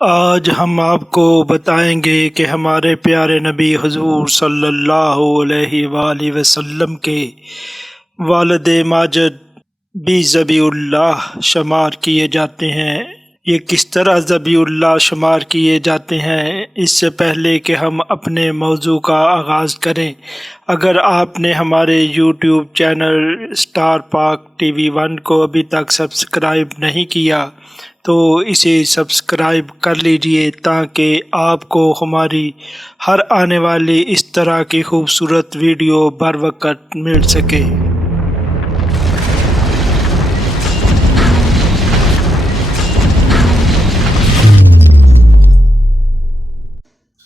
آج ہم آپ کو بتائیں گے کہ ہمارے پیارے نبی حضور صلی اللہ علیہ وآلہ وسلم کے والد ماجد بھی ذبیح اللہ شمار کیے جاتے ہیں۔ یہ کس طرح ذبیح اللہ شمار کیے جاتے ہیں، اس سے پہلے کہ ہم اپنے موضوع کا آغاز کریں، اگر آپ نے ہمارے یوٹیوب چینل اسٹار پاک ٹی وی 1 کو ابھی تک سبسکرائب نہیں کیا تو اسے سبسکرائب کر لیجئے تاکہ آپ کو ہماری ہر آنے والی اس طرح کی خوبصورت ویڈیو بر وقت مل سکے۔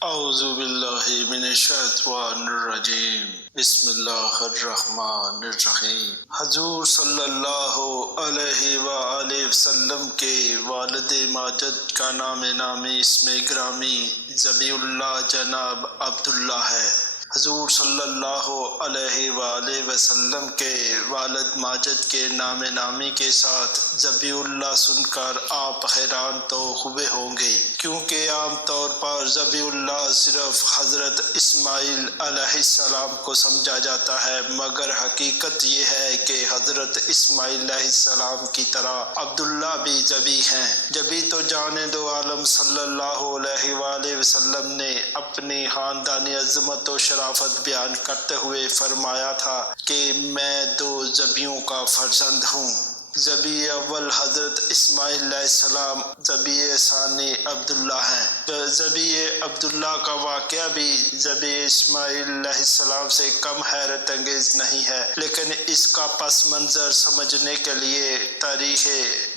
اعوذ باللہ من الشیطان الرجیم، بسم اللہ الرحمن الرحیم۔ حضور صلی اللہ علیہ وآلہ وسلم کے والد ماجد کا نامی اسم گرامی ذبیح اللہ جناب عبداللہ ہے۔ حضور صلی اللہ علیہ وآلہ وسلم کے والد ماجد کے نامی کے ساتھ ذبیح اللہ سن کر آپ حیران تو ہوئے ہوں گے، کیونکہ عام طور پر ذبیح اللہ صرف حضرت اسماعیل علیہ السلام کو سمجھا جاتا ہے، مگر حقیقت یہ ہے کہ حضرت اسماعیل علیہ السلام کی طرح عبداللہ بھی ذبیح ہیں۔ جبھی تو جان دو عالم صلی اللہ علیہ وآلہ وسلم نے اپنی خاندانی عظمت و شرافت بیان کرتے ہوئے فرمایا تھا کہ میں دو ذبیحوں کا فرزند ہوں۔ ذبیح اول حضرت اسماعیل علیہ السلام، ذبیح ثانی عبداللہ ہیں۔ ذبیح عبداللہ کا واقعہ بھی ذبیح اسماعیل علیہ السلام سے کم حیرت انگیز نہیں ہے، لیکن اس کا پس منظر سمجھنے کے لیے تاریخ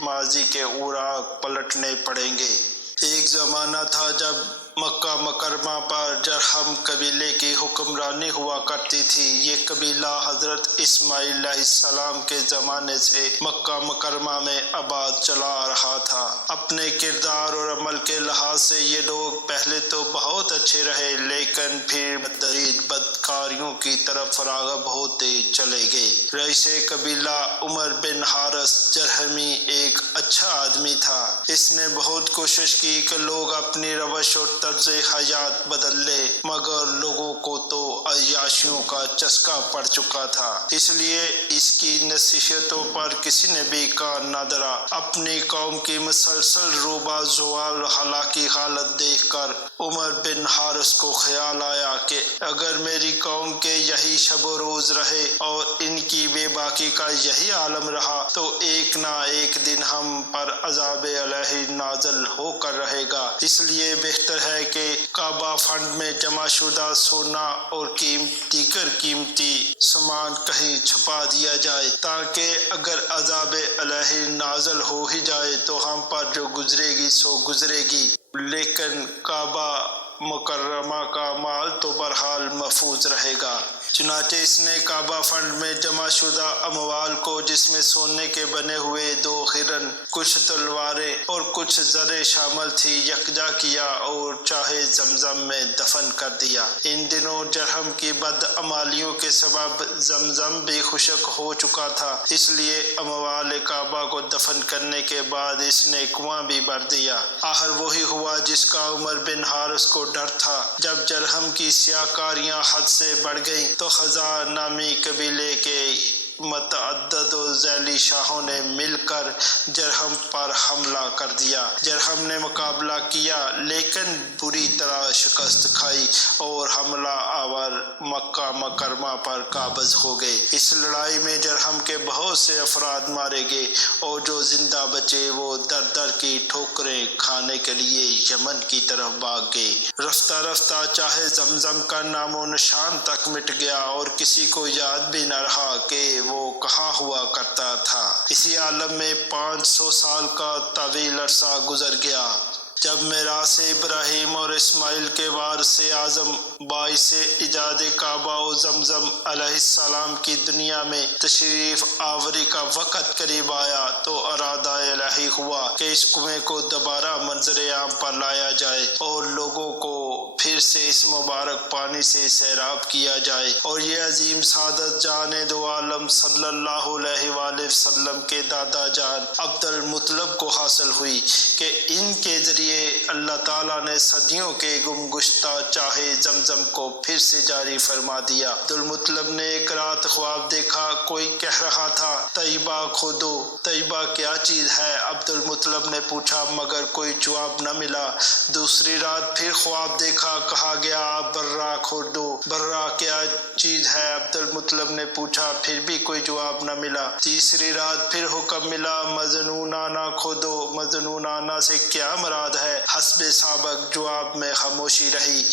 ماضی کے اوراق پلٹنے پڑیں گے۔ ایک زمانہ تھا جب مکہ مکرمہ پر جرہم قبیلے کی حکمرانی ہوا کرتی تھی۔ یہ قبیلہ حضرت اسماعیل علیہ السلام کے زمانے سے مکہ مکرمہ میں آباد چلا رہا تھا۔ اپنے کردار اور عمل کے لحاظ سے یہ لوگ پہلے تو بہت اچھے رہے، لیکن پھر بتدریج بدکاریوں کی طرف راغب ہوتے چلے گئے۔ رئیس قبیلہ عمر بن حارث جرہمی ایک اچھا آدمی تھا۔ اس نے بہت کوشش کی کہ لوگ اپنی روش اور طرز حیات بدل لے، مگر لوگوں کو تو عیاشیوں کا چسکا پڑ چکا تھا، اس لیے اس کی نصیحتوں پر کسی نے بھی کان نہ دھرا۔ اپنی قوم کی مسلسل روبہ زوال ہلاکی حالت دیکھ کر عمر بن حارث کو خیال آیا کہ اگر میری قوم کے یہی شب و روز رہے اور ان کی بے باکی کا یہی عالم رہا تو ایک نہ ایک دن ہم پر عذاب الہی نازل ہو کر رہے گا۔ اس لیے بہتر ہے کہ کعبہ فنڈ میں جمع شدہ سونا اور دیگر قیمتی سامان کہیں چھپا دیا جائے، تاکہ اگر عذاب الہی نازل ہو ہی جائے تو ہم پر جو گزرے گی سو گزرے گی، لیکن کعبہ مکرمہ کا مال تو بہرحال محفوظ رہے گا۔ چنانچہ اس نے کعبہ فنڈ میں جمع شدہ اموال کو، جس میں سونے کے بنے ہوئے 2 ہرن، کچھ تلواریں اور کچھ زریں شامل تھی، یکجا کیا اور چاہے زمزم میں دفن کر دیا۔ ان دنوں جرہم کی بدعمالیوں کے سبب زمزم بھی خشک ہو چکا تھا، اس لیے اموال کعبہ کو دفن کرنے کے بعد اس نے کنواں بھی بھر دیا۔ آخر وہی ہوا جس کا عمر بن حارث کو ڈر تھا۔ جب جرہم کی سیاکاریاں حد سے بڑھ گئیں تو خزاں نامی قبیلے کے متعدد و ذیلی شاہوں نے مل کر جرہم پر حملہ کر دیا۔ جرہم نے مقابلہ کیا، لیکن بری طرح شکست کھائی اور حملہ آور مکہ مکرمہ پر قابض ہو گئے۔ اس لڑائی میں جرہم کے بہت سے افراد مارے گئے اور جو زندہ بچے وہ در در کی ٹھوکریں کھانے کے لیے یمن کی طرف بھاگ گئے۔ رفتہ رفتہ چاہے زمزم کا نام و نشان تک مٹ گیا اور کسی کو یاد بھی نہ رہا کہ وہ کہاں ہوا کرتا تھا۔ اسی عالم میں 500 سال کا طویل عرصہ گزر گیا، جب میراث ابراہیم اور اسماعیل کے وارث اعظم باعث ایجاد کعبہ و زمزم علیہ السلام کی دنیا میں تشریف آوری کا وقت قریب آیا تو ارادہ الہی ہوا کہ اس کنویں کو دوبارہ منظر عام پر لایا جائے اور لوگوں کو پھر سے اس مبارک پانی سے سیراب کیا جائے، اور یہ عظیم سعادت جان دو عالم صلی اللہ علیہ وآلہ وسلم کے دادا جان عبد المطلب کو حاصل ہوئی کہ ان کے ذریعے اللہ تعالیٰ نے صدیوں کے گم گشتہ چاہے زمزم کو پھر سے جاری فرما دیا۔ عبد المطلب نے ایک رات خواب دیکھا، کوئی کہہ رہا تھا طیبہ کھودو۔ طیبہ کیا چیز ہے؟ عبد المطلب نے پوچھا، مگر کوئی جواب نہ ملا۔ دوسری رات پھر خواب دیکھا، کہا گیا برہ کھودو۔ برہ کیا چیز ہے؟ عبد المطلب نے پوچھا، پھر بھی کوئی جواب نہ ملا۔ تیسری رات پھر حکم ملا مظنونانہ کھودو۔ مظنونانہ سے کیا مراد ہے؟ حسب سابق جواب میں خاموشی رہی۔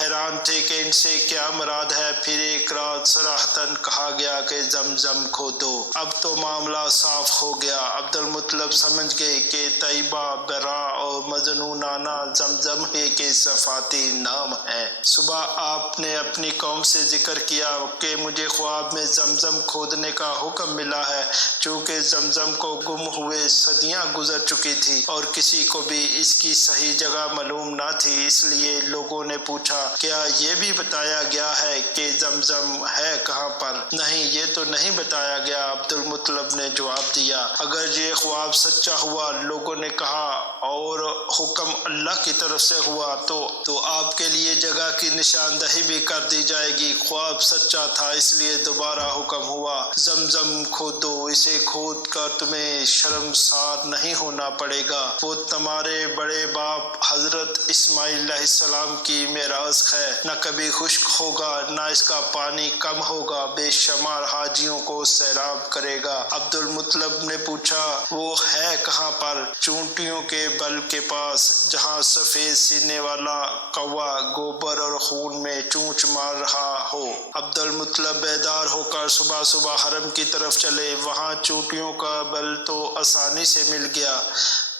حیران تھے کہ ان سے کیا مراد ہے۔ پھر ایک رات صراحتاً کہا گیا کہ زمزم کھودو۔ اب تو معاملہ صاف ہو گیا۔ عبد المطلب سمجھ گئے کہ طیبہ، برا اور مظنونانہ زمزم ہی کے صفاتی نام ہیں۔ صبح آپ نے اپنی قوم سے ذکر کیا کہ مجھے خواب میں زمزم کھودنے کا حکم ملا ہے۔ چونکہ زمزم کو گم ہوئے صدیاں گزر چکی تھی اور کسی کو بھی اس کی صحیح جگہ معلوم نہ تھی، اس لیے لوگوں نے پوچھا کیا یہ بھی بتایا گیا ہے کہ زمزم ہے کہاں پر؟ نہیں، یہ تو نہیں بتایا گیا، عبد المطلب نے جواب دیا۔ اگر یہ خواب سچا ہوا، لوگوں نے کہا، اور حکم اللہ کی طرف سے ہوا تو آپ کے لیے جگہ کی نشاندہی بھی کر دی جائے گی۔ خواب سچا تھا، اس لیے دوبارہ حکم ہوا زمزم کھودو۔ اسے کھود کر تمہیں شرمسار نہیں ہونا پڑے گا۔ وہ تمہارے بڑے باپ حضرت اسماعیل علیہ السلام کی میراث ہے، نہ کبھی خشک ہوگا، نہ اس کا پانی کم ہوگا، بے شمار حاجیوں کو سیراب کرے گا۔ عبد المطلب نے پوچھا وہ ہے کہاں پر؟ چونٹیوں کے بل کے پاس، جہاں سفید سینے والا کوا گوبر اور خون میں چونچ مار رہا ہو۔ عبد المطلب بیدار ہو کر صبح صبح حرم کی طرف چلے۔ وہاں چونٹیوں کا بل تو آسانی سے مل گیا،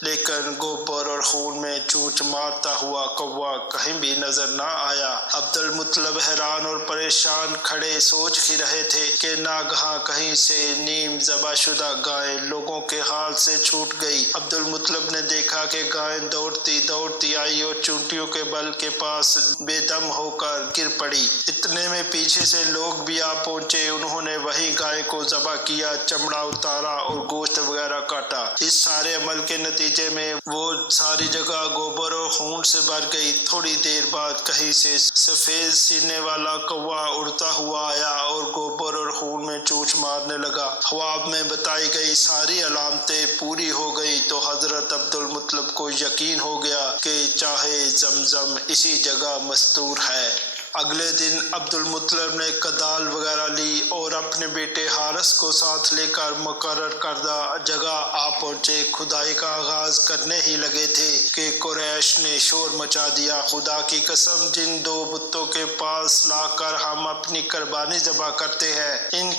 لیکن گوبر اور خون میں چونچ مارتا ہوا کوا کہیں بھی نظر نہ آیا۔ عبد المطلب حیران اور پریشان کھڑے سوچ ہی رہے تھے کہ ناگہاں کہیں سے نیم ذبح شدہ گائے لوگوں کے ہاتھ سے چھوٹ گئی۔ عبد المطلب نے دیکھا کہ گائے دوڑتی دوڑتی آئی اور چونٹیوں کے بل کے پاس بے دم ہو کر گر پڑی۔ اتنے میں پیچھے سے لوگ بھی آ پہنچے۔ انہوں نے وہی گائے کو ذبح کیا، چمڑا اتارا اور گوشت وغیرہ کاٹا۔ اس سارے عمل کے نتیجے میں وہ ساری جگہ گوبر اور خون سے بھر گئی۔ تھوڑی دیر بعد کہیں سے سفید سینے والا کوا اڑتا ہوا آیا اور گوبر اور خون میں چونچ مارنے لگا۔ خواب میں بتائی گئی ساری علامتیں پوری ہو گئی تو حضرت عبد المطلب کو یقین ہو گیا کہ چاہے زمزم اسی جگہ مستور ہے۔ اگلے دن عبد المطلب نے کدال وغیرہ لی اور اپنے بیٹے حارث کو ساتھ لے کر مقرر کردہ جگہ آ پہنچے۔ کھدائی کا آغاز کرنے ہی لگے تھے کہ قریش نے شور مچا دیا، خدا کی قسم جن دو بتوں کے پاس لا کر ہم اپنی قربانی ذبح کرتے ہیں، ان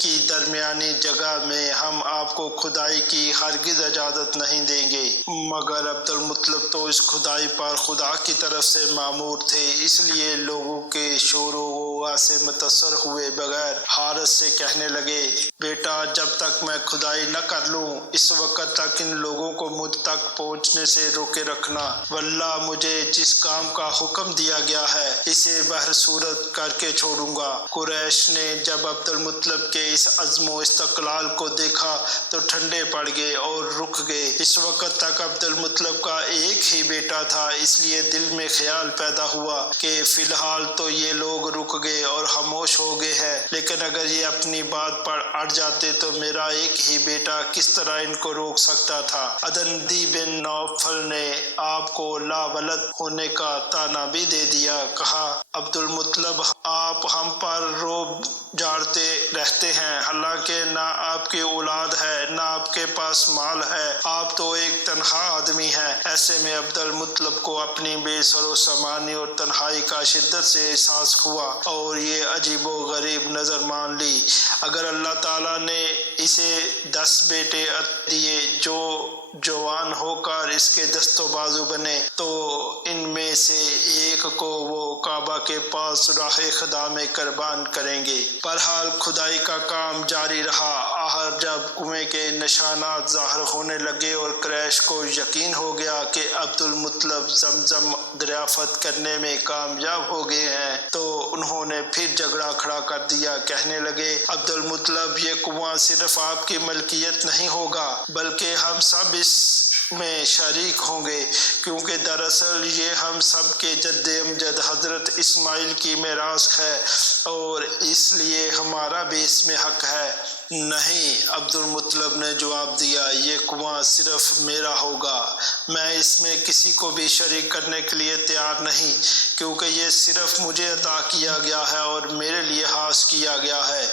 کی درمیانی جگہ میں ہم آپ کو کھدائی کی ہرگز اجازت نہیں دیں گے۔ مگر عبد المطلب تو اس کھدائی پر خدا کی طرف سے مامور تھے، اس لیے لوگوں کے شور و غوغا سے متاثر ہوئے بغیر حارث سے کہنے لگے، بیٹا جب تک میں کھدائی نہ کر لوں اس وقت تک ان لوگوں کو مجھ تک پہنچنے سے روکے رکھنا، واللہ مجھے جس کام کا حکم دیا گیا ہے اسے بہر صورت کر کے چھوڑوں گا۔ قریش نے جب عبد المطلب کے اس عزم و استقلال کو دیکھا تو ٹھنڈے پڑ گئے اور رک گئے۔ اس وقت تک عبد المطلب کا ایک ہی بیٹا تھا، اس لیے دل میں خیال پیدا ہوا کہ فی الحال تو یہ لوگ رک گئے اور خاموش ہو گئے ہیں، لیکن اگر یہ اپنی بات پر اڑ جاتے تو میرا ایک ہی بیٹا کس طرح ان کو روک سکتا تھا۔ عدنان بن نوفل نے آپ کو لا ولد ہونے کا طعنہ بھی دے دیا۔ کہا عبد المطلب آپ ہم پر رعب جھاڑتے رہتے ہیں، حالانکہ نہ آپ کی اولاد ہے نہ آپ کے پاس مال ہے، آپ تو ایک تنہا آدمی ہیں۔ ایسے میں عبد المطلب کو اپنی بے سر و سامانی اور تنہائی کا شدت سے احساس ہوا اور یہ عجیب و غریب نظر مان لی۔ اگر اللہ تعالیٰ نے اسے 10 بیٹے دیے جو جوان ہو کر اس کے دست و بازو بنے تو ان میں سے ایک کو وہ کعبہ کے پاس سوراخ خدا میں قربان کریں گے۔ بہرحال کھدائی کا کام جاری رہا۔ آخر جب کنویں کے نشانات ظاہر ہونے لگے اور قریش کو یقین ہو گیا کہ عبد المطلب زمزم دریافت کرنے میں کامیاب ہو گئے ہیں تو انہوں نے پھر جھگڑا کھڑا کر دیا۔ کہنے لگے عبد المطلب یہ کنواں صرف آپ کی ملکیت نہیں ہوگا بلکہ ہم سب اس میں شریک ہوں گے، کیونکہ دراصل یہ ہم سب کے جد امجد حضرت اسماعیل کی میراث ہے اور اس لیے ہمارا بھی اس میں حق ہے۔ نہیں، عبد المطلب نے جواب دیا، یہ کنواں صرف میرا ہوگا، میں اس میں کسی کو بھی شریک کرنے کے لیے تیار نہیں، کیونکہ یہ صرف مجھے عطا کیا گیا ہے اور میرے لیے خاص کیا گیا ہے۔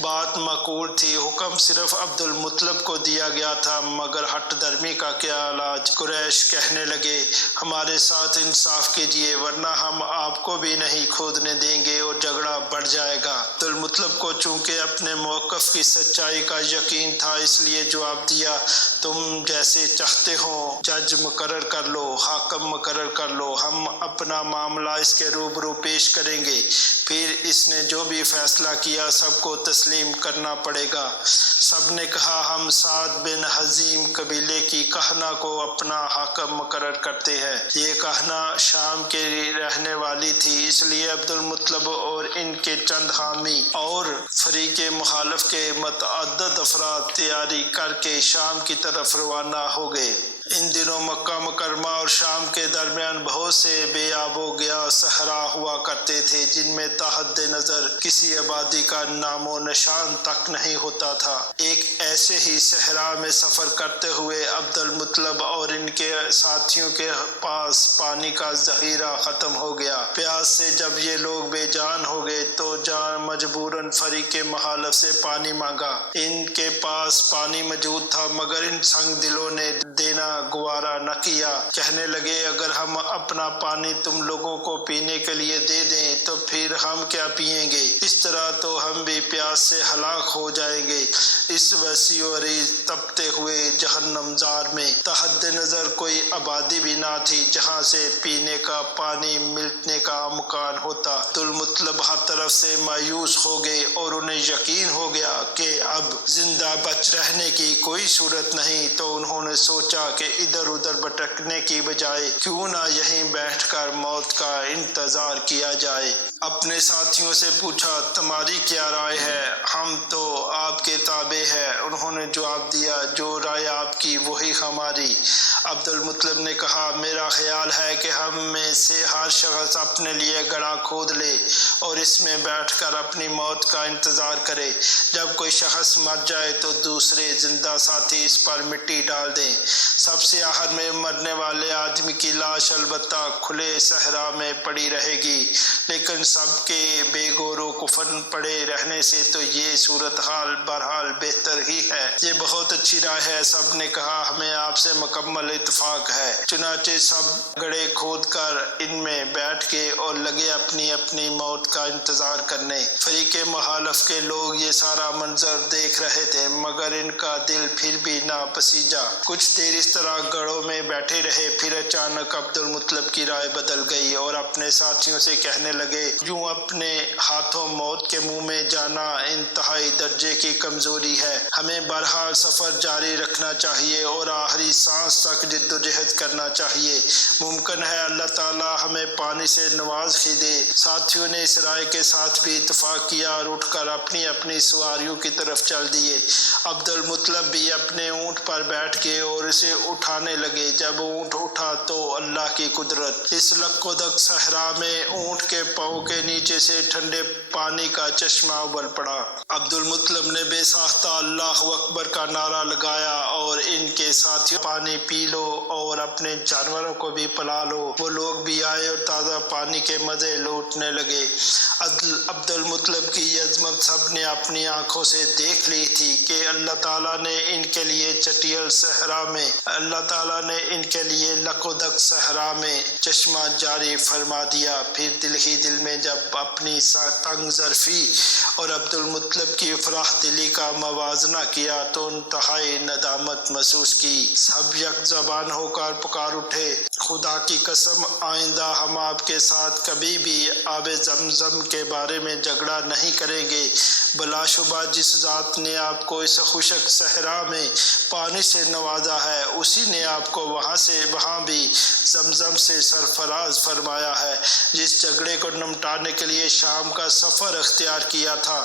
بات معقول تھی، حکم صرف عبد المطلب کو دیا گیا تھا، مگر ہٹ درمی کا کیا علاج؟ قریش کہنے لگے، ہمارے ساتھ انصاف کیجیے ورنہ ہم آپ کو بھی نہیں کھودنے دیں گے اور جھگڑا بڑھ جائے گا۔ عبد المطلب کو چونکہ اپنے موقف کی سچائی کا یقین تھا، اس لیے جواب دیا، تم جیسے چاہتے ہو جج مقرر کر لو، حاکم مقرر کر لو، ہم اپنا معاملہ اس کے روبرو پیش کریں گے، پھر اس نے جو بھی فیصلہ کیا سب کو تسلیم کرنا پڑے گا۔ سب نے کہا، ہم سعد بن حزیم قبیلے کی کہنا کو اپنا حاکم مقرر کرتے ہیں۔ یہ کہنا شام کے رہنے والی تھی، اس لیے عبد المطلب اور ان کے چند حامی اور فریق مخالف کے متعدد افراد تیاری کر کے شام کی طرف روانہ ہو گئے۔ ان دنوں مکہ مکرمہ اور شام کے درمیان بہت سے بے آب و گیا صحرا ہوا کرتے تھے، جن میں تحت نظر کسی آبادی کا نام و نشان تک نہیں ہوتا تھا۔ ایک ایسے ہی صحرا میں سفر کرتے ہوئے عبد المطلب اور ان کے ساتھیوں کے پاس پانی کا ذخیرہ ختم ہو گیا۔ پیاس سے جب یہ لوگ بے جان ہو گئے تو مجبوراً فریق مخالف سے پانی مانگا۔ ان کے پاس پانی موجود تھا، مگر ان سنگ دلوں نے دینا گوارا نہ کیا۔ کہنے لگے، اگر ہم اپنا پانی تم لوگوں کو پینے کے لیے دے دیں تو پھر ہم کیا پئیں گے؟ اس طرح تو ہم بھی پیاس سے ہلاک ہو جائیں گے۔ اس وسیع و عریض تپتے ہوئے جہنم زار میں تحت نظر کوئی آبادی بھی نہ تھی جہاں سے پینے کا پانی ملنے کا امکان ہوتا۔ عبد المطلب ہر طرف سے مایوس ہو گئے اور انہیں یقین ہو گیا کہ اب زندہ بچ رہنے کی کوئی صورت نہیں، تو انہوں نے سوچا کہ ادھر ادھر بھٹکنے کی بجائے کیوں نہ یہیں بیٹھ کر موت کا انتظار کیا جائے۔ اپنے ساتھیوں سے پوچھا، تمہاری کیا رائے ہے؟ ہم تو آپ کے تابع ہیں، انہوں نے جواب دیا، جو رائے آپ کی وہی ہماری۔ عبد المطلب نے کہا، میرا خیال ہے کہ ہم میں سے ہر شخص اپنے لیے گڑھا کھود لے اور اس میں بیٹھ کر اپنی موت کا انتظار کرے۔ جب کوئی شخص مر جائے تو دوسرے زندہ ساتھی اس پر مٹی ڈال دیں۔ سب سے آخر میں مرنے والے آدمی کی لاش البتہ کھلے صحرا میں پڑی رہے گی، لیکن سب کے بے گور و کفن پڑے رہنے سے تو یہ صورتحال بہرحال بہتر ہی ہے۔ یہ بہت اچھی رائے ہے، سب نے کہا، ہمیں آپ سے مکمل اتفاق ہے۔ چنانچہ سب گڑھے کھود کر ان میں بیٹھ گئے اور لگے اپنی اپنی موت کا انتظار کرنے۔ فریق مخالف کے لوگ یہ سارا منظر دیکھ رہے تھے، مگر ان کا دل پھر بھی نہ پسیجا۔ کچھ دیر اس طرح گڑھوں میں بیٹھے رہے، پھر اچانک عبد المطلب کی رائے بدل گئی اور اپنے ساتھیوں سے کہنے لگے، یوں اپنے ہاتھوں موت کے منہ میں جانا انتہائی درجے کی کمزوری ہے۔ ہمیں بہرحال سفر جاری رکھنا چاہیے اور آخری سانس تک جد و جہد کرنا چاہیے۔ ممکن ہے اللہ تعالیٰ ہمیں پانی سے نواز ہی دے۔ ساتھیوں نے اس رائے کے ساتھ بھی اتفاق کیا اور اٹھ کر اپنی اپنی سواریوں کی طرف چل دیے۔ عبد المطلب بھی اپنے اونٹ پر بیٹھ گئے اور اسے اٹھانے لگے۔ جب اونٹ اٹھا تو اللہ کی قدرت، اس لک و دک صحرا میں اونٹ کے پاؤں کے نیچے سے ٹھنڈے پانی کا چشمہ ابل پڑا۔ عبد المطلب نے بے ساختہ اللہ اکبر کا نعرہ لگایا اور ان کے ساتھیوں، پانی پی لو اور اپنے جانوروں کو بھی پلا لو۔ وہ لوگ بھی آئے اور تازہ پانی کے مزے لوٹنے لگے۔ عبد المطلب کی یہ عظمت سب نے اپنی آنکھوں سے دیکھ لی تھی کہ اللہ تعالیٰ نے ان کے لیے چٹیل صحرا میں، اللہ تعالیٰ نے ان کے لیے لک و دک صحرا میں چشمہ جاری فرما دیا۔ پھر دل ہی دل میں جب اپنی تنگ ظرفی اور عبد المطلب کی فراخ دلی کا موازنہ کیا تو انتہائی ندامت محسوس کی۔ سب یک زبان ہو کر پکار اٹھے، خدا کی قسم آئندہ ہم آپ کے ساتھ کبھی بھی آب زمزم کے بارے میں جھگڑا نہیں کریں گے۔ بلا شبہ جس ذات نے آپ کو اس خشک صحرا میں پانی سے نوازا ہے، اسی نے آپ کو وہاں بھی زمزم سے سرفراز فرمایا ہے۔ جس جھگڑے کو نمٹانے کے لیے شام کا سفر اختیار کیا تھا،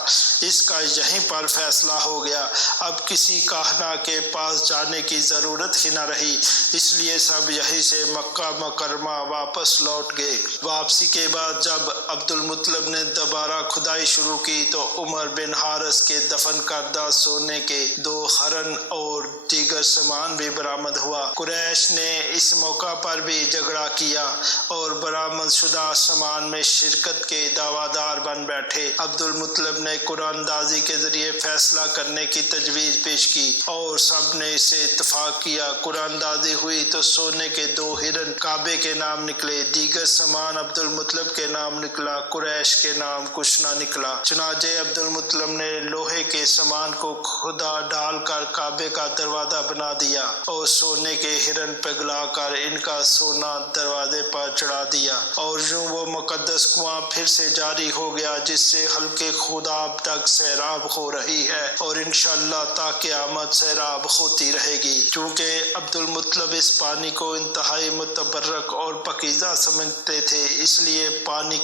اس کا یہیں پر فیصلہ ہو گیا۔ اب کسی کاہنا کے پاس جانے کی ضرورت ہی نہ رہی، اس لیے سب یہیں سے مکہ مکرمہ واپس لوٹ گئے۔ واپسی کے بعد جب عبد المطلب نے دوبارہ کھدائی شروع کی تو عمر بن حارث کے دفن کردہ سونے کے 2 ہرن اور دیگر سامان بھی برآمد ہوا۔ قریش نے اس موقع پر بھی جھگڑا کیا اور برآمد شدہ سامان میں شرکت کے دعویدار بن بیٹھے۔ عبد المطلب نے قرآن اندازی کے ذریعے فیصلہ کرنے کی تجویز پیش کی اور سب نے اسے اتفاق کیا۔ قرآن اندازی ہوئی تو سونے کے 2 ہرن کعبے کے نام نکلے، دیگر سامان عبد المطلب کے نام نکلا، قریش کے نام کچھ نہ نکلا۔ چنانچہ عبد المطلب نے لوہے کے سامان کو کھدا ڈال کر کعبے کا دروازہ بنا دیا اور سونے کے ہرن پگھلا کر ان کا سونا دروازے پر چڑھا دیا، اور یوں وہ مقدس کنواں پھر سے جاری ہو گیا جس سے حلقے خدا اب تک سیراب ہو رہی ہے اور انشاءاللہ تا قیامت سیراب ہوتی رہے گی۔ چونکہ عبد المطلب اس پانی کو انتہائی متبرک اور پاکیزہ سمجھتے تھے، اس لیے پینے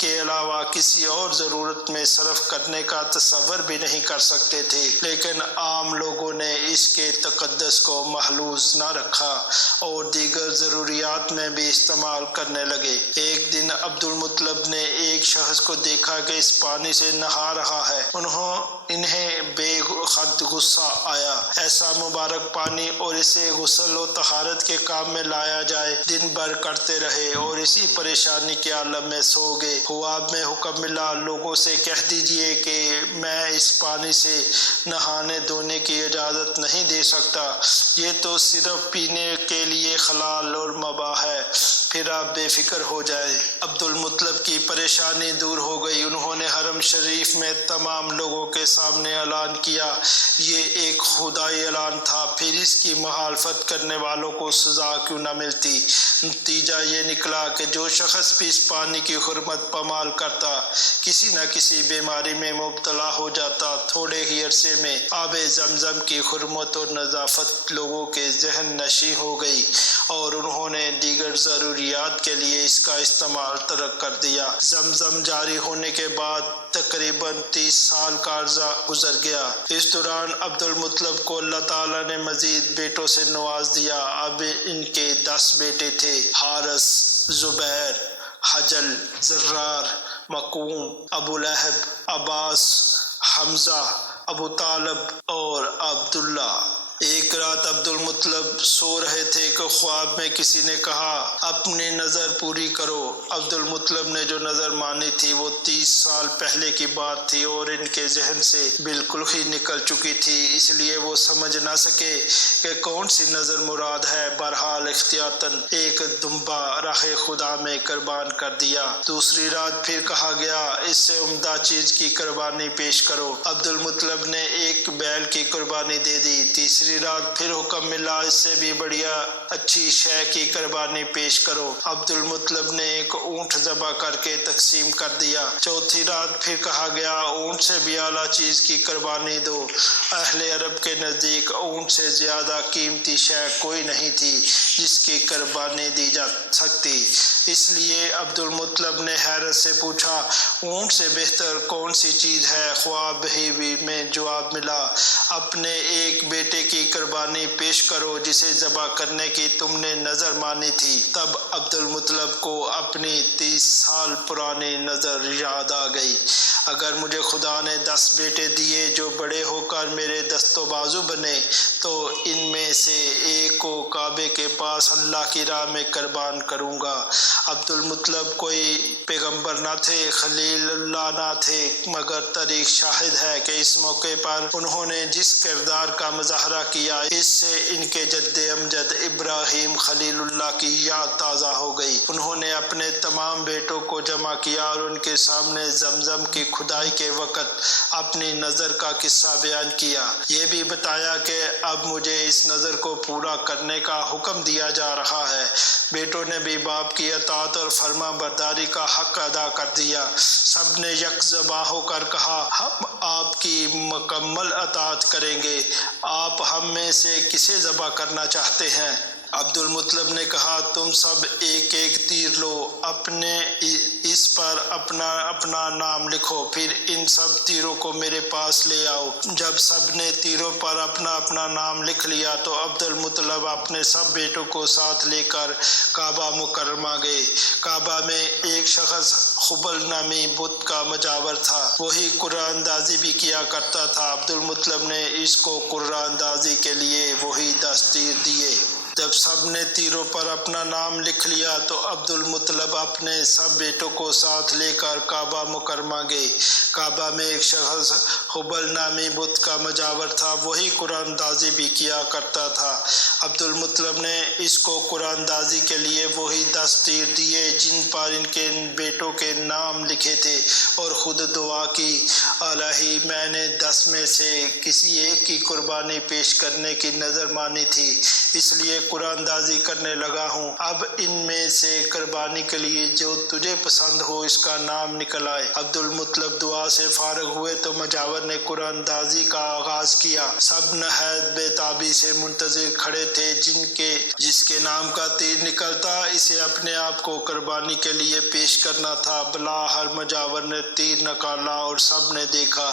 کے علاوہ کسی اور ضرورت میں صرف کرنے کا تصور بھی نہیں کر سکتے تھے، لیکن عام لوگوں نے اس کے تقدس کو محفوظ نہ رکھا اور دیگر ضروریات میں بھی استعمال کرنے لگے۔ ایک دن عبد المطلب نے ایک شخص کو دیکھا کہ اس پانی سے نہا رہا ہے۔ انہیں بے حد غصہ آیا۔ ایسا مبارک پانی اور اسے غسل و طہارت کے کام میں لایا جائے۔ دن بھر کرتے رہے اور اسی پریشانی کے عالم میں سو گئے۔ خواب میں حکم ملا، لوگوں سے کہہ دیجئے کہ میں اس پانی سے نہانے دھونے کی اجازت نہیں دے سکتا، یہ تو صرف پینے کے لیے حلال اور مباح ہے، پھر آپ بے فکر ہو جائیں۔ عبد المطلب کی پریشانی دور ہو گئی۔ انہوں نے حرم شریف میں تمام لوگوں کے سامنے اعلان کیا۔ یہ ایک خدائی اعلان تھا، پھر اس کی مخالفت کرنے والوں کو سزا کیوں نہ ملتی۔ نتیجہ یہ نکلا کہ جو شخص بھی اس پانی کی حرمت پامال کرتا، کسی نہ کسی بیماری میں مبتلا ہو جاتا۔ تھوڑے ہی عرصے میں آب زمزم کی حرمت اور نظافت لوگوں کے ذہن نشین ہو گئی اور انہوں نے دیگر ضروریات کے لیے اس کا استعمال ترک کر دیا۔ زمزم جاری ہونے کے بعد تقریباً 30 سال کا عرصہ گزر گیا۔ اس دوران عبد المطلب کو اللہ تعالیٰ نے مزید بیٹوں سے نواز دیا۔ اب ان کے 10 بیٹے تھے: حارث، زبیر، حجل، زرار، مقوم، ابو لہب، عباس، حمزہ، ابو طالب اور عبداللہ۔ ایک رات عبد المطلب سو رہے تھے کہ خواب میں کسی نے کہا، اپنی نظر پوری کرو۔ عبد المطلب نے جو نظر مانی تھی وہ 30 سال پہلے کی بات تھی اور ان کے ذہن سے بالکل ہی نکل چکی تھی، اس لیے وہ سمجھ نہ سکے کہ کون سی نظر مراد ہے۔ بہرحال احتیاطاً ایک دمبا راہ خدا میں قربان کر دیا۔ دوسری رات پھر کہا گیا، اس سے عمدہ چیز کی قربانی پیش کرو۔ عبد المطلب نے ایک بیل کی قربانی دے دی۔ تیسری رات پھر حکم ملا، اس سے بھی بڑھیا اچھی شے کی قربانی پیش کرو۔ عبد المطلب نے ایک اونٹ ذبح کر کے تقسیم کر دیا۔ چوتھی رات پھر کہا گیا، اونٹ سے بھی اعلیٰ چیز کی قربانی دو۔ اہل عرب کے نزدیک اونٹ سے زیادہ قیمتی شے کوئی نہیں تھی جس کی قربانی دی جا سکتی۔ اس لیے عبد المطلب نے حیرت سے پوچھا، اونٹ سے بہتر کون سی چیز ہے؟ خواب ہی میں جواب ملا، اپنے ایک بیٹے کی قربانی پیش کرو جسے ذبح کرنے کی تم نے نظر مانی تھی۔ تب عبد المطلب کو اپنی 30 سال پرانی نظر یاد آ گئی۔ اگر مجھے خدا نے 10 بیٹے دیے جو بڑے ہو کر میرے دست و بازو بنے تو ان میں سے ایک کو کعبے کے پاس اللہ کی راہ میں قربان کروں گا۔ عبد المطلب کوئی پیغمبر نہ تھے، خلیل اللہ نہ تھے، مگر تاریخ شاہد ہے کہ اس موقع پر انہوں نے جس کردار کا مظاہرہ کیا، اس سے ان کے جد امجد ابراہیم خلیل اللہ کی یاد تازہ ہو گئی۔ انہوں نے اپنے تمام بیٹوں کو جمع کیا اور ان کے سامنے زمزم کی کھدائی کے وقت اپنی نظر کا قصہ بیان کیا۔ یہ بھی بتایا کہ اب مجھے اس نظر کو پورا کرنے کا حکم دیا جا رہا ہے۔ بیٹوں نے بھی باپ کی اطاعت اور فرما برداری کا حق ادا کر دیا۔ سب نے یک زبان ہو کر کہا ہم آپ کی مکمل اطاعت کریں گے، آپ ہم میں سے کسے ذبح کرنا چاہتے ہیں؟ عبد المطلب نے کہا تم سب ایک ایک تیر لو، اپنے اس پر اپنا اپنا نام لکھو، پھر ان سب تیروں کو میرے پاس لے آؤ۔ جب سب نے تیروں پر اپنا اپنا نام لکھ لیا تو عبد المطلب اپنے سب بیٹوں کو ساتھ لے کر کعبہ مکرمہ گئے۔ کعبہ میں ایک شخص خبل نامی بت کا مجاور تھا، وہی قرآن اندازی بھی کیا کرتا تھا۔ عبد المطلب نے اس کو قرآن اندازی کے لیے وہی 10 تیر دیے۔ جب سب نے تیروں پر اپنا نام لکھ لیا تو عبد المطلب اپنے سب بیٹوں کو ساتھ لے کر کعبہ مکرمہ گئے۔ کعبہ میں ایک شخص حبل نامی بت کا مجاور تھا، وہی قرآن اندازی بھی کیا کرتا تھا۔ عبد المطلب نے اس کو قرآن اندازی کے لیے وہی 10 تیر دیے جن پر ان کے بیٹوں کے نام لکھے تھے، اور خود دعا کی الہی میں نے 10 میں سے کسی ایک کی قربانی پیش کرنے کی نظر مانی تھی، اس لیے قرآن اندازی کرنے لگا ہوں۔ اب ان میں سے قربانی کے لیے جو تجھے پسند ہو اس کا نام نکل آئے۔ عبد المطلب دعا سے فارغ ہوئے تو مجاور نے قرآن اندازی کا آغاز کیا۔ سب نہایت بے تابی سے منتظر کھڑے تھے، جس کے نام کا تیر نکلتا اسے اپنے آپ کو قربانی کے لیے پیش کرنا تھا۔ بلاخر مجاور نے تیر نکالا اور سب نے دیکھا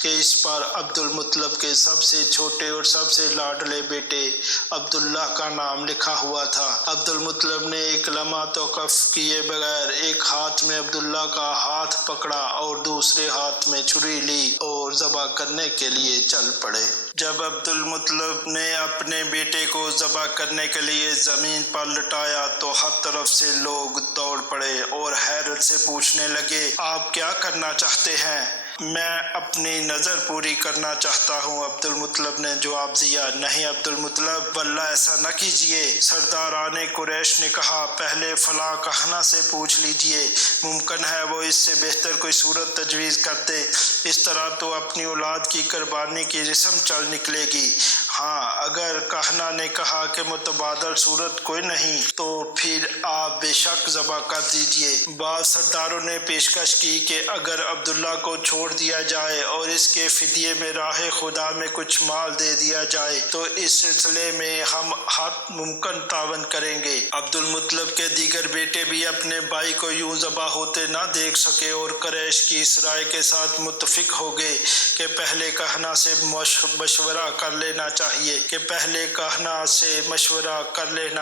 کہ اس پر عبد المطلب کے سب سے چھوٹے اور سب سے لاڈلے بیٹے عبداللہ کا نام لکھا ہوا تھا۔ عبد المطلب نے ایک لمحہ توقف کیے بغیر ایک ہاتھ میں عبداللہ کا ہاتھ پکڑا اور دوسرے ہاتھ میں چھری لی اور ذبح کرنے کے لیے چل پڑے۔ جب عبد المطلب نے اپنے بیٹے کو ذبح کرنے کے لیے زمین پر لٹایا تو ہر طرف سے لوگ دوڑ پڑے اور حیرت سے پوچھنے لگے آپ کیا کرنا چاہتے ہیں؟ میں اپنی نظر پوری کرنا چاہتا ہوں۔ عبد المطلب نے جواب دیا نہیں عبد المطلب، واللہ ایسا نہ کیجیے۔ سرداران قریش نے کہا پہلے فلاں کہنا سے پوچھ لیجیے، ممکن ہے وہ اس سے بہتر کوئی صورت تجویز کر دے، اس طرح تو اپنی اولاد کی قربانی کی رسم چل نکلے گی۔ ہاں اگر کہنا نے کہا کہ متبادل صورت کوئی نہیں تو پھر آپ بے شک ذبح کر دیجیے۔ بعض سرداروں نے پیشکش کی کہ اگر عبداللہ کو چھوڑ دیا جائے اور اس کے فدیے میں راہ خدا میں کچھ مال دے دیا جائے تو اس سلسلے میں ہم ہر ممکن تعاون کریں گے۔ عبد المطلب کے دیگر بیٹے بھی اپنے بھائی کو یوں ذبح ہوتے نہ دیکھ سکے اور قریش کی اس رائے کے ساتھ متفق ہو گئے کہ پہلے کہنا سے مشورہ کر لینا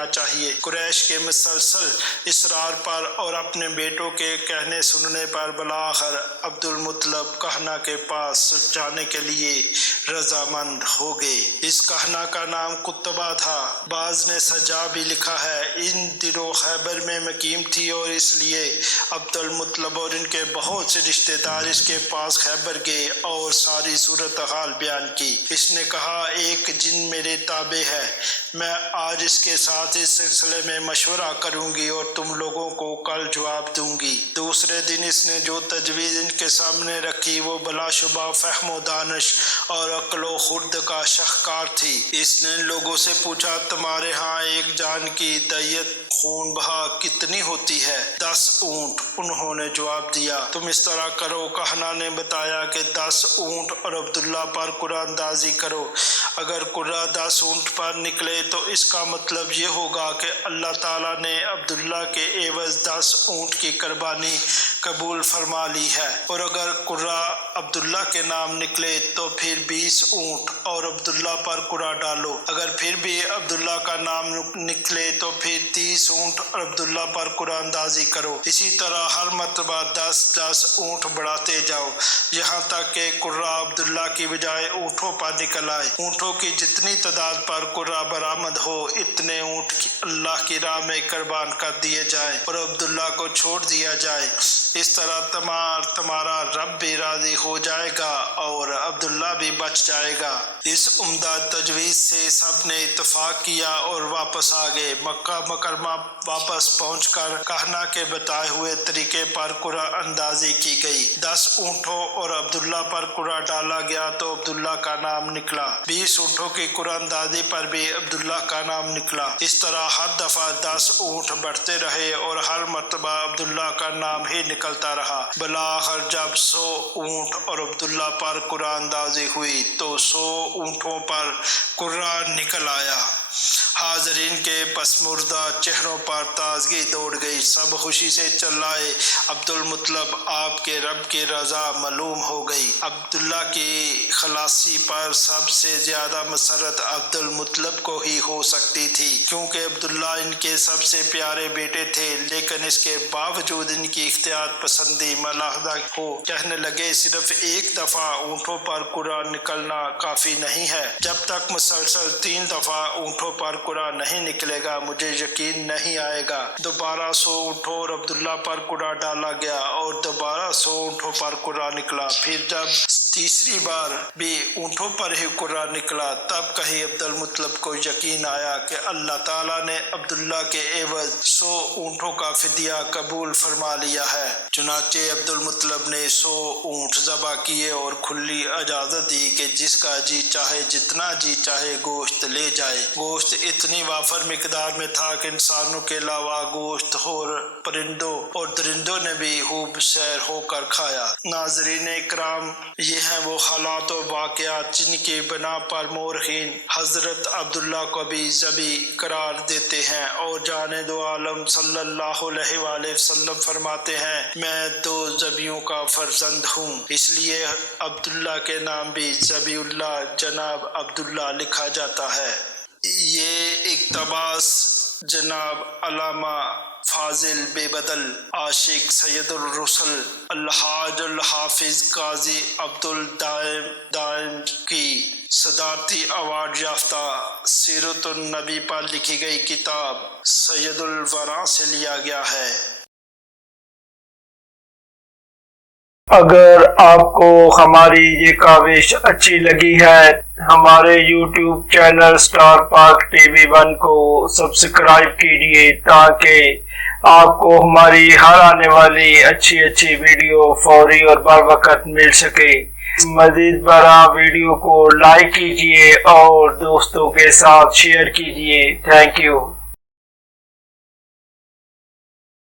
چاہیے۔ قریش کے مسلسل اصرار پر اور اپنے بیٹوں کے کہنے سننے پر بلاخر عبد المطلب کہنا کے پاس جانے کے لیے رضامند ہو گئے۔ اس کہنا کا نام قطبہ تھا، بعض نے سجا بھی لکھا ہے۔ ان دنوں خیبر میں مقیم تھی اور اس لیے عبد المطلب اور ان کے بہت سے رشتہ دار اس کے پاس خیبر گئے اور ساری صورتحال بیان کی۔ اس نے کہا ایک جن میرے تابع ہے، میں آج اس کے ساتھ اس سلسلے میں مشورہ کروں گی اور تم لوگوں کو کل جواب دوں گی۔ دوسرے دن اس نے جو تجویز ان کے سامنے رکھی وہ بلا شبہ فہم و دانش اور عقل و خرد کا شاہکار تھی۔ اس نے لوگوں سے پوچھا تمہارے ہاں ایک جان کی دیت خون بہا کتنی ہوتی ہے؟ 10 اونٹ، انہوں نے جواب دیا۔ تم اس طرح کرو، کہنا نے بتایا کہ 10 اونٹ اور عبداللہ پر قرآن اندازی کرو۔ اگر قرآن 10 اونٹ پر نکلے تو اس کا مطلب یہ ہوگا کہ اللہ تعالیٰ نے عبداللہ کے عوض 10 اونٹ کی قربانی قبول فرما لی ہے، اور اگر قرآن عبداللہ کے نام نکلے تو پھر 20 اونٹ اور عبداللہ پر قرآن ڈالو۔ اگر پھر بھی عبداللہ کا نام نکلے تو پھر 30 اونٹ اور عبداللہ پر قرآن اندازی کرو۔ اسی طرح ہر مرتبہ 10 اونٹ بڑھاتے جاؤ یہاں تک کہ قرآن عبداللہ کی بجائے اونٹوں پر نکل آئے۔ اونٹوں کی جتنی تعداد پر قرآن برآمد ہو اتنے اونٹ اللہ کی راہ میں قربان کر دیے جائیں اور عبداللہ کو چھوڑ دیا جائے۔ اس طرح تمہارا رب بھی راضی ہو جائے گا اور عبداللہ بھی بچ جائے گا۔ اس عمدہ تجویز سے سب نے اتفاق کیا اور واپس آ گئے۔ مکہ مکرمہ واپس پہنچ کر کہنا کے بتائے ہوئے طریقے پر قرعہ اندازی کی گئی۔ 10 اونٹوں اور عبداللہ پر قرعہ ڈالا گیا تو عبداللہ کا نام نکلا۔ 20 اونٹوں کی قرعہ اندازی پر بھی عبداللہ کا نام نکلا۔ اس طرح ہر دفعہ 10 اونٹ بڑھتے رہے اور ہر مرتبہ عبداللہ کا نام ہی نکلتا رہا۔ بالآخر جب 100 اونٹ اور عبداللہ پر قرعہ اندازی ہوئی تو 100 اونٹوں پر قرعہ نکل آیا۔ حاضرین کے پسماردہ چہروں پر تازگی دوڑ گئی۔ سب خوشی سے چلائے۔ عبد المطلب آپ کے رب کی رضا معلوم ہو گئی۔ عبداللہ کی خلاصی پر سب سے زیادہ مسرت عبد المطلب کو ہی ہو سکتی تھی، کیونکہ عبداللہ ان کے سب سے پیارے بیٹے تھے، لیکن اس کے باوجود ان کی احتیاط پسندی ملاحظہ ہو۔ کہنے لگے صرف ایک دفعہ اونٹوں پر قرعہ نکلنا کافی نہیں ہے۔ جب تک مسلسل 3 دفعہ اونٹوں پر قرعہ نہیں نکلے گا مجھے یقین نہیں آئے گا۔ دوبارہ 100 اونٹوں اور عبداللہ پر قرعہ ڈالا گیا اور دوبارہ 100 اونٹوں پر قرعہ نکلا۔ پھر جب تیسری بار بھی اونٹوں پر ہی قرعہ نکلا تب کہیں عبد المطلب کو یقین آیا کہ اللہ تعالیٰ نے عبداللہ کے عوض 100 اونٹوں کا فدیہ قبول فرما لیا ہے۔ چنانچہ عبد المطلب نے 100 اونٹ ذبح کیے اور کھلی اجازت دی کہ جس کا جی چاہے جتنا جی چاہے گوشت لے جائے۔ گوشت اتنی وافر مقدار میں تھا کہ انسانوں کے علاوہ گوشت اور پرندوں اور درندوں نے بھی خوب سیر ہو کر کھایا۔ ناظرین اکرام، یہ ہیں وہ حالات و واقعات جن کی بنا پر مورخین حضرت عبداللہ کو بھی ذبی قرار دیتے ہیں، اور جانے دو عالم صلی اللہ علیہ وآلہ وسلم فرماتے ہیں میں 2 ذبیحوں کا فرزند ہوں، اس لیے عبداللہ کے نام بھی ذبیح اللہ جناب عبداللہ لکھا جاتا ہے۔ یہ اقتباس جناب علامہ فاضل بے بدل عاشق سید الرسل الحاج الحافظ قاضی عبد الدائم کی صدارتی ایوارڈ یافتہ سیرت النبی پر لکھی گئی کتاب سید الورا سے لیا گیا ہے۔ اگر آپ کو ہماری یہ کاوش اچھی لگی ہے ہمارے یوٹیوب چینل اسٹار پاک ٹی وی 1 کو سبسکرائب کیجیے تاکہ آپ کو ہماری ہر آنے والی اچھی ویڈیو فوری اور بروقت مل سکے۔ مزید برآں ویڈیو کو لائک کیجیے اور دوستوں کے ساتھ شیئر کیجیے۔ Thank you.